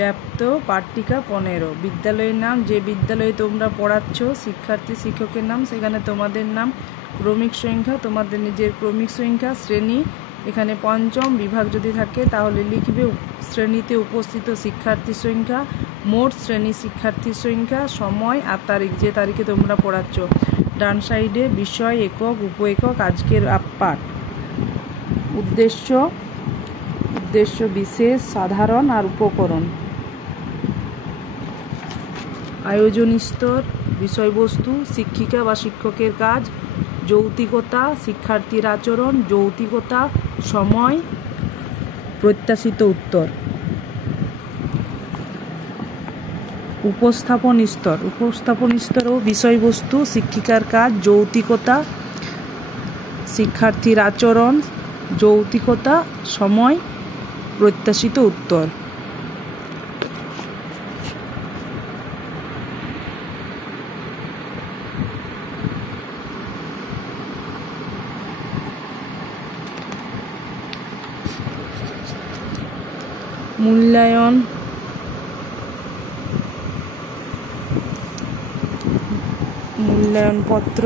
ব্যাপ্ত পাট্টিকা 15। বিদ্যালয়ের নাম, যে বিদ্যালয়ে তোমরা পড়াচ্ছ, শিক্ষার্থী শিক্ষকের নাম, সেখানে তোমাদের নাম, ক্রমিক সংখ্যা, তোমাদের নিজের ক্রমিক সংখ্যা, শ্রেণী, এখানে পঞ্চম, বিভাগ যদি থাকে তাহলে লিখবে শ্রেণীতে উপস্থিত শিক্ষার্থীর সংখ্যা, মোট শ্রেণী শিক্ষার্থীর সংখ্যা, সময় আর তারিখ, যে তারিখে তোমরা পড়াচ্ছ। ডান সাইডে বিষয়, একক, উপ একক, আজকের পাঠ। উদ্দেশ্য, বিশেষ, সাধারণ আর উপকরণ। আয়োজন স্তর, বিষয়বস্তু, শিক্ষিকা বা শিক্ষকের কাজ, যৌক্তিকতা, শিক্ষার্থীর আচরণ, যৌক্তিকতা, সময়, প্রত্যাশিত উত্তর। উপস্থাপন স্তরও বিষয়বস্তু, শিক্ষিকার কাজ, যৌক্তিকতা, শিক্ষার্থীর আচরণ, যৌক্তিকতা, সময়, প্রত্যাশিত উত্তর। মূল্যায়ন, মূল্যায়নপত্র,